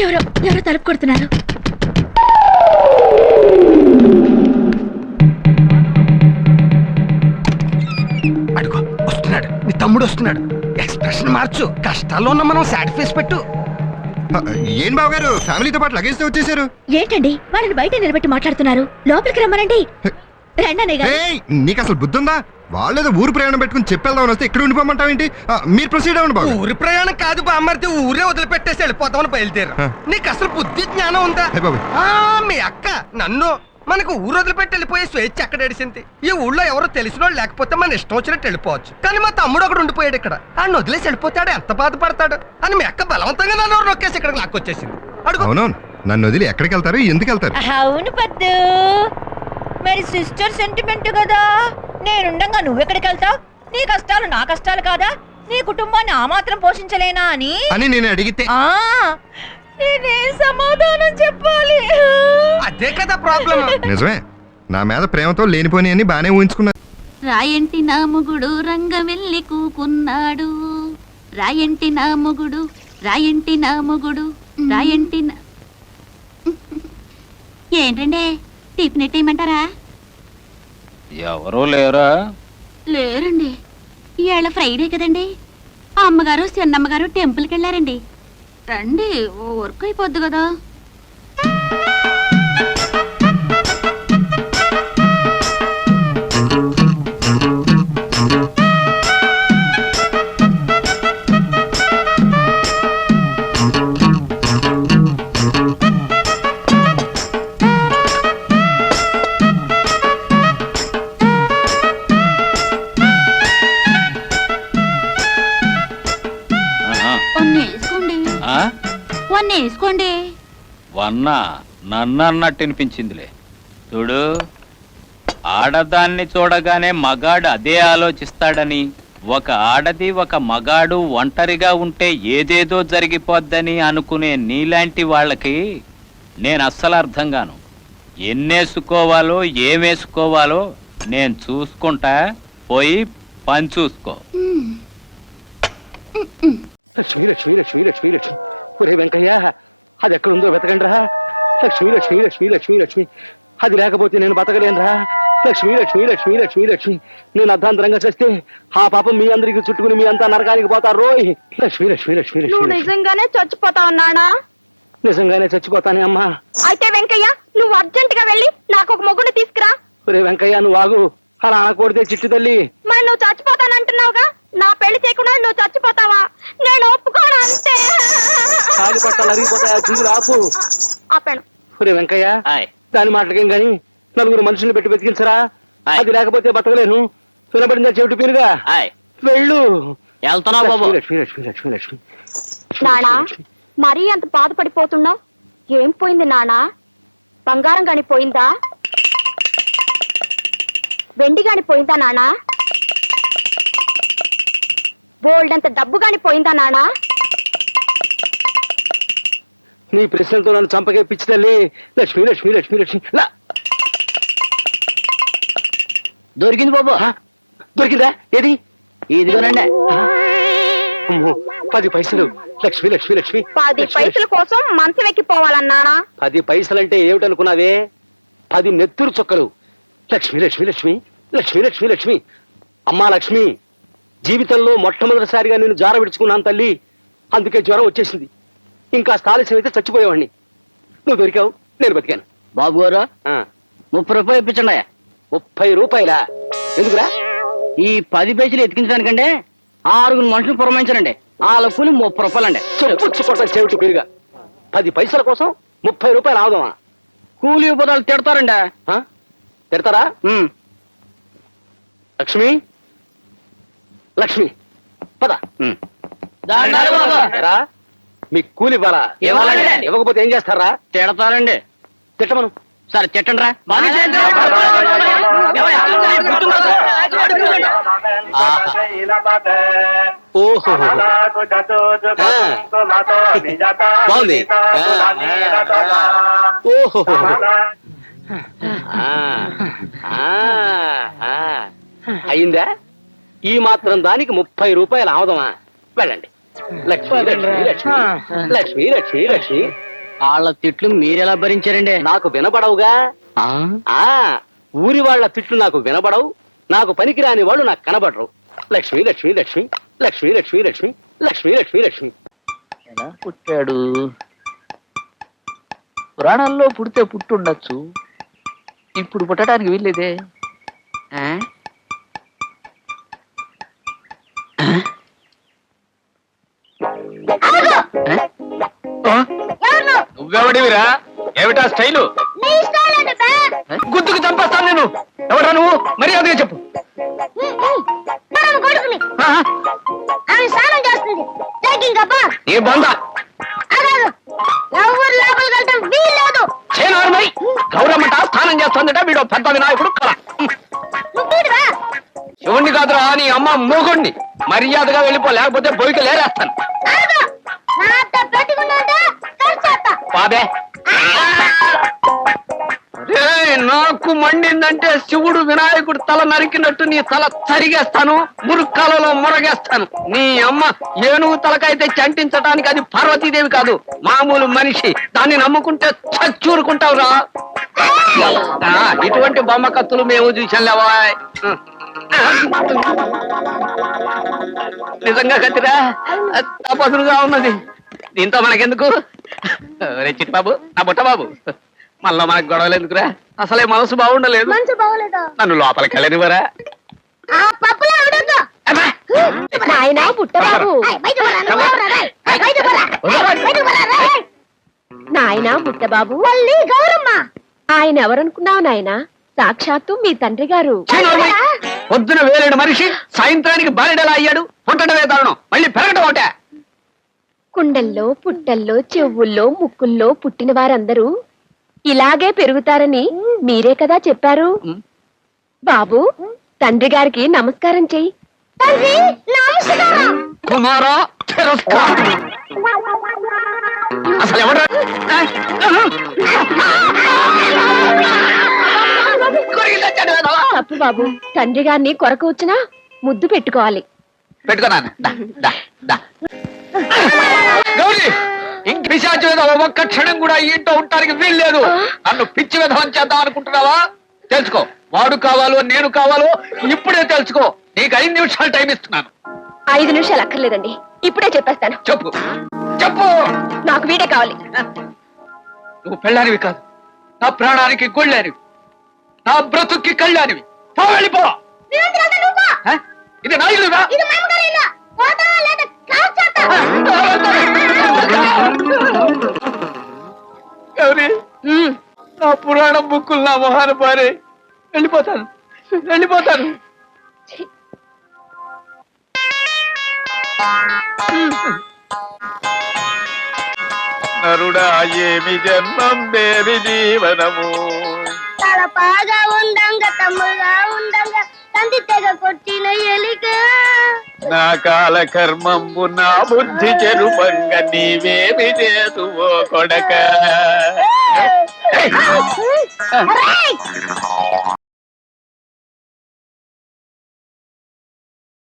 ఎవరో ఎవరో తలుపు కొడుతున్నారు. అడుగు వస్తున్నాడు, నీ తమ్ముడు వస్తున్నాడు. ఎక్స్ప్రెషన్ మార్చు, కష్టాల్లో ఉన్న మనం సాటిస్ఫైస్ పెట్టు. ఏం బాబు గారు ఫ్యామిలీతో పాటు లగేజ్ తో వచ్చేసారు? ఏంటండి వాళ్ళని బయట నిలబెట్టి మాట్లాడుతున్నారు? లోపలికి రమ్మనండి. రండి గారు. నీకు అసలు బుద్ధి ఉందా? వాళ్ళేదో ఊరు ప్రయాణం పెట్టుకుని చెప్పేద్దామని వస్తే ఇక్కడ ఉండిపోమంటావేంటి? మీరు ప్రొసీడ్ అవ్వండి బాబు. ఊరి ప్రయాణం కాదు బామ్మర్ది, ఊరే వదిలిపెట్టేసి వెళ్ళిపోతామని బయలుదేరు. నీకు అసలు బుద్ధి జ్ఞానం ఉందా? మీ అక్క నన్ను మనకు ఊరు వదిలిపెట్టి వెళ్ళిపోయే స్వేచ్ఛ ఎక్కడ ఎడిసింది? ఈ ఊళ్ళో ఎవరో తెలిసిన వాళ్ళు లేకపోతే మన ఇష్టం వచ్చినట్టు వెళ్ళిపోవచ్చు. కానీ మా తమ్ముడు ఒకడు ఉండిపోయాడు ఇక్కడ. ఆయన వదిలేసి వెళ్ళిపోతాడు, ఎంత బాధపడతాడు అని మీ అక్క బలవంతంగా నన్ను నొక్కేసి ఇక్కడికి లాక్కొచ్చేసింది. అడుగు. అవునవును, నన్ను వదిలి ఎక్కడికి వెళ్తారు, ఎందుకు వెళ్తారు? అవును పద్దు, మరి సిస్టర్ సెంటిమెంట్ కదా. నేనుండగా నువ్వెక్కడికి వెళ్తావు? నీ కష్టాలు నా కష్టాలు కాదా? నీ కుటుంబాన్ని ఆ మాత్రం పోషించలేనా అని నేను అడిగితే నేనేం సమాధానం చెప్పాలి? అదే కదా ప్రాబ్లం. నిజమే, నా మీద ప్రేమతో లేనిపోని అని బానే ఊహించుకున్నా. రాయంటి నా మొగుడు రంగవెల్లి కూకున్నాడు, రాయంటి నా మొగుడు, రాయంటి నా మొగుడు, రాయంటి ఏంటండి టిఫిన్ ఎట్టేయమంటారా? ఎవరూ లేరా? లేరండి, ఇవాళ ఫ్రైడే కదండి. అమ్మగారు చిన్నమ్మగారు టెంపుల్కి వెళ్ళారండి. రండి, వర్క్ అయిపోద్ది కదా. వేసుకోండి. వన్నా నన్ను అన్నట్టు వినిపించిందిలే. చూడు, ఆడదాన్ని చూడగానే మగాడు అదే ఆలోచిస్తాడని, ఒక ఆడది ఒక మగాడు ఒంటరిగా ఉంటే ఏదేదో జరిగిపోద్దని అనుకునే నీలాంటి వాళ్ళకి నేను అస్సలు అర్థం కాను. ఎన్నేసుకోవాలో ఏమేసుకోవాలో నేను చూసుకుంటా, పోయి పని చూసుకో. లక్ష్మీ లక్ష్మీ లక్ష్మీ లక్ష్మీ లక్ష్మి, ఒరే వెంకయ్య, అది ఎక్కడుందో వెతకండి రా. లక్ష్మీ లక్ష్మీ లక్ష్మీ లక్ష్మీ లక్ష్మి, అది లేకపోతే నేను బతకలేనురా. లక్ష్మీ లక్ష్మీ లక్ష్మీ లక్ష్మీ లక్ష్మి, నేను అర్ధాంతరంగా చేస్తే ఆ పాపం మీ అందరికి చుట్టుకుని మీ అంతా నరకానికి పోతారు రోయ్. లక్ష్మీ లక్ష్మీ లక్ష్మీ లక్ష్మి, నిజంగానే చచ్చిపోతావు నానా? నిజంగానే చచ్చిపోతానే అమ్మా. అయితే వెంకయ్య, నువ్వు అర్జెంట్ గా వెళ్ళి నాకు ఒక మొగ్గుని తీసుకురా. ఒరే వెంకయ్య, నువ్వు ఆగు, అలా అనకూడదే చిట్టు తల్లి. మరి నువ్వు చచ్చిపోతానంటున్నావుగా, నా పెళ్లి చేయకుండా నువ్వు చచ్చిపోతావా? నేను ఒప్పుకోను అంతే. కాలి పట్టాలు అరిగిపోతాయా, చూసి ఆపు. ఆపాను. ఒరే వెంకయ్య, దాని మాటలకేం గాని నలుగురు మనుషుల్ని పెట్టి బతికించరా. అది లేకపోతే బతకలేను. వినబడిందా చెవిటి పీరుగా? వెళ్ళు. లక్ష్మీ లక్ష్మీ లక్ష్మీ లక్ష్మి. నానా, మరీ అంత బాధపడిపోతున్నావు? ఏం పోయింది నానా? బంగారం గాని పోయిందా? వెండి గాని పోయిందా నానా? బోల్డ్ అంత డబ్బు గాని పోయిందా నానా? నీ ప్రశ్నలతో నన్ను చంపకే పిచ్చి తల్లి. లక్ష్మీ లక్ష్మీ లక్ష్మీ లక్ష్మి. దొరికింది బాబు. దొరికిందా? ఏది? ఇదిగోనండి. 10 పైసలు. లక్ష్మీ లక్ష్మీ లక్ష్మి. 10 పైసల కోసం మనసు వెక్కిపోవాలన్నానా? 10 పైసలంటే ఏమిటనుకున్నావే? 10 నెత్తురు చుక్కలు. లక్ష్మీ లక్ష్మీ లక్ష్మి లక్ష్మీ లక్ష్మీ లక్ష్మి. అమ్మా లక్ష్మి, జీవితంలో మొట్టమొదటిసారిగా నేను జార విడుచుకున్నాను తల్లి. అందుకే జ్వరం వచ్చేసింది. ఇంకా ఆలస్యం అయితే చచ్చిపోయేవాడిని. నువ్వు దొరికావు, నేను బతికాను. బాబు గారు 30 రూపాయలు ఇప్పించండి. 30 రూపాయలా? ఎందుకురా? ఈ 10 పైసలు ఎతికించడానికంటే 6 మనుషులు పురమాయించారండి. వాళ్ళ కూలి 30 రూపాయలండి. చెప్పుచ్చుకోవటం చెవిటి పెరిగా. 10 పైసల కోసం 30 రూపాయలు ఆవుదామా? కూలి ఉపదాలు తిడతారండి. తిడతారా? లక్ష్మి లక్ష్మి, పద. మీకు కూలి ఇవ్వాలా? ఇవ్వకపోతే ఏం చేస్తారా? తిడతారండి. తిట్టమను. సరే తిట్టండి రా. ఓహో, బాగుంది. ఓహో, అయిందా? ఈ మాత్రం దానికి 30 రూపాయలు ఆవదమా? వెళ్ళండి. లక్ష్మి లక్ష్మి లక్ష్మి లక్ష్మి లక్ష్మి లక్ష్మి వాళ్ళ తిట్లు మీరెలా భరించారండి? నాకు వినపడవుగా. ఆ ఊరి వాళ్ళ తిట్లు నాకు వినపడవు, నాకు పనికిరాని వాళ్ళు నాకు కనబడరు. లక్ష్మి లక్ష్మి లక్ష్మి లక్ష్మి లక్ష్మి లక్ష్మి లక్ష్మి లక్ష్మి లక్ష్మి. ఎలా పుట్టాడు? పురాణాల్లో పుడితే పుట్టుండొచ్చు, ఇప్పుడు పుట్టడానికి వీల్లేదే. ఆ? నువ్వెవడివిరా? ఏమిటా స్టైలు? గుద్దుకు చంపేస్తాను నేను. ఎవరా నువ్వు? మర్యాదగా చెప్పు. ఏ బొంద చేనార్మై గౌరమ్మట స్నానం చేస్తుందట. వీడు పెద్ద వినాయకుడు కళ. శివుణ్ణి కాదురా, నీ అమ్మ మూగుణ్ణి. మర్యాదగా వెళ్ళిపో, లేకపోతే బొయ్యికి లేరేస్తాను. బాబే నాకు మండిందంటే శివుడు వినాయకుడు తల నరికినట్టు నీ తల తరిగేస్తాను, మురుక్కాలలో మురగేస్తాను. నీ అమ్మ ఏనుగు తలకాయ తెచ్చి అంటించడానికి అది పార్వతీదేవి కాదు, మామూలు మనిషి. దాన్ని నమ్ముకుంటే చచ్చూరుకుంటావురా. ఇటువంటి బొమ్మ కత్తులు మేము చూసాంలేవా? నిజంగా కత్తిరా, తపసులుగా ఉన్నది. దీంతో మనకెందుకు? రే చిట్టిబాబు, నా బుట్టబాబు, మళ్ళా మనకు గొడవలు ఎందుకురా? అసలే మనసు బాగుండలేదు. నన్ను లోపలికి వెళ్ళనివరా? నాయనా బుట్టబాబు, మళ్ళీ గౌరమ్మ. ఆయన ఎవరనుకున్నావు నాయనా? సాక్షాత్తు మీ తండ్రి గారు. పొద్దున వేలేడు మనిషి సాయంత్రానికి బారెడలా అయ్యాడు. పుట్టడమే దారుణం, మళ్ళీ పెరగడం ఒకటే. కుండల్లో, పుట్టల్లో, చెవుల్లో, ముక్కుల్లో పుట్టిన వారందరూ ఇలాగే పెరుగుతారని మీరే కదా చెప్పారు. బాబు, తండ్రి గారికి నమస్కారం చెయ్యి. కుమారా, అసలు ఎవరు? తప్పు బాబు, తండ్రి గారిని కొరకు వచ్చినా ముద్దు పెట్టుకోవాలి. పెట్టుకున్నాను. గౌరీ, ఇంక పిశాచి మీద ఒక్క క్షణం కూడా ఈ ఇంట్లో ఉండటానికి వీల్లేదు. నన్ను పిచ్చి విధం చేద్దాం అనుకుంటున్నావా? తెలుసుకో, వాడు కావాలో నేను కావాలో ఇప్పుడే తెలుసుకో. నీకు 5 నిమిషాలు టైం ఇస్తున్నాను. 5 నిమిషాలు అక్కర్లేదండి, ఇప్పుడే చెప్పేస్తాను. చెప్పు చెప్పు. నాకు వీడే కావాలి. నువ్వు పెళ్ళానివి కాదు, నా ప్రాణానికి గుళ్ళానివి, నా బ్రతుక్కి కళ్ళానివి. పో, వెళ్ళిపో. ఇది నా ఇల్లుగా? గౌరీ, నా పురాణం బుక్కులు నా మొహాన పారే. వెళ్ళిపోతాను, వెళ్ళిపోతాను. నరుడా ఏమి జన్మం దేవి జీవనము. తలపాగా ఉండంగా తమ్ముగా ఉండంగా తంది తెగ కొట్టిన ఎలిక. నా కాల కర్మంబు నా బుద్ధి చెరుపంగ నీవేమి చేతువో కొడక.